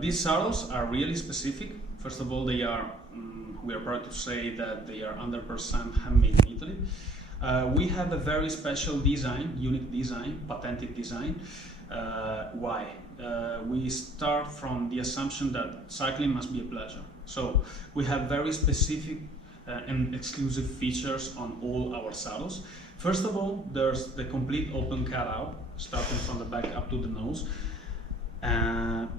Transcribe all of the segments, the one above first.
These saddles are really specific. First of all, they are, we are proud to say that they are 100% handmade in Italy. We have a very special design, unique design, patented design. Why? We start from the assumption that cycling must be a pleasure. So we have very specific and exclusive features on all our saddles. First of all, there's the complete open cutout, starting from the back up to the nose.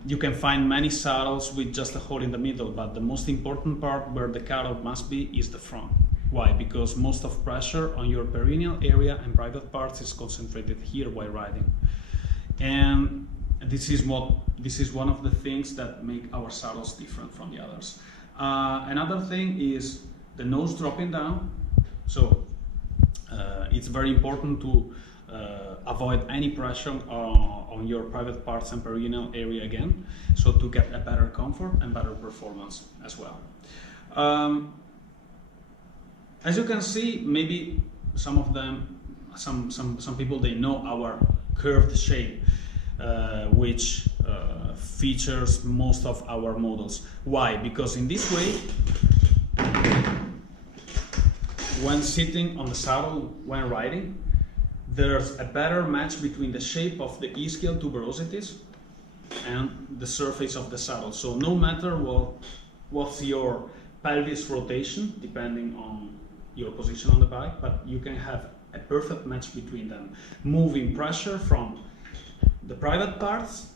You can find many saddles with just a hole in the middle, but the most important part where the cutout must be is the front. Why? Because most of pressure on your perineal area and private parts is concentrated here while riding. And this is one of the things that make our saddles different from the others. Another thing is the nose dropping down. So it's very important to avoid any pressure on your private parts and perineal area again, so to get a better comfort and better performance as well. As you can see, maybe some of them, some people, they know our curved shape, which features most of our models. Why? Because in this way, when sitting on the saddle when riding, there's a better match between the shape of the ischial tuberosities and the surface of the saddle. So no matter what's your pelvis rotation, depending on your position on the bike, but you can have a perfect match between them, moving pressure from the private parts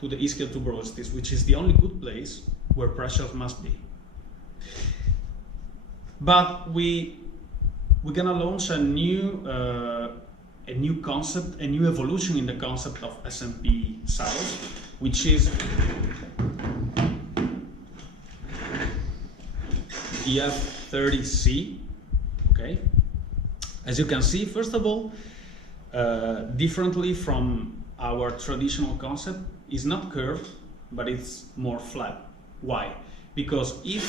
to the ischial tuberosities, which is the only good place where pressure must be. But we're gonna launch a new concept, a new evolution in the concept of SMP saddles, which is the F30C. Okay, as you can see, first of all, differently from our traditional concept, is not curved, but it's more flat. Why? Because if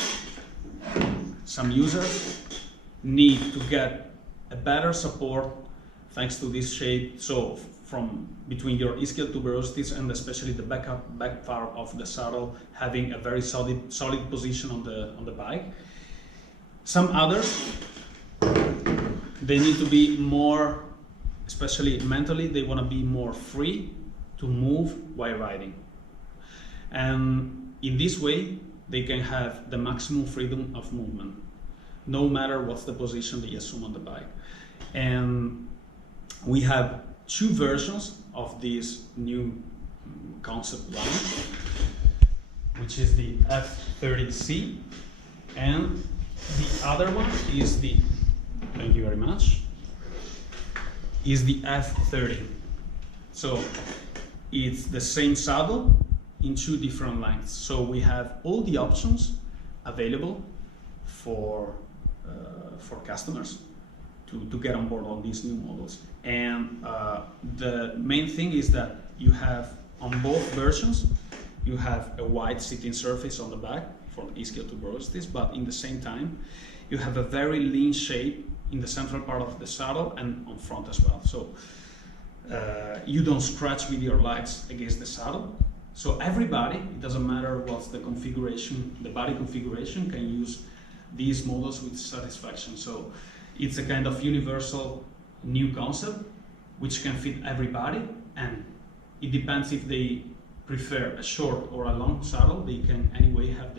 some users need to get a better support thanks to this shape, so from between your ischial tuberosities and especially the back part of the saddle having a very solid position on the bike. Some others, they need to be more, especially mentally, they want to be more free to move while riding. And in this way, they can have the maximum freedom of movement, no matter what's the position they assume on the bike. And we have two versions of this new concept line, which is the F30C, and the other one is the, thank you very much, is the F30. So it's the same saddle in two different lengths. So we have all the options available for customers to get on board on these new models. And the main thing is that you have on both versions, you have a wide sitting surface on the back for ischial tuberosities, but in the same time, you have a very lean shape in the central part of the saddle and on front as well. So you don't scratch with your legs against the saddle. So everybody, it doesn't matter what's the configuration, the body configuration, can use these models with satisfaction. So it's a kind of universal new concept which can fit everybody, and it depends if they prefer a short or a long saddle. They can anyway have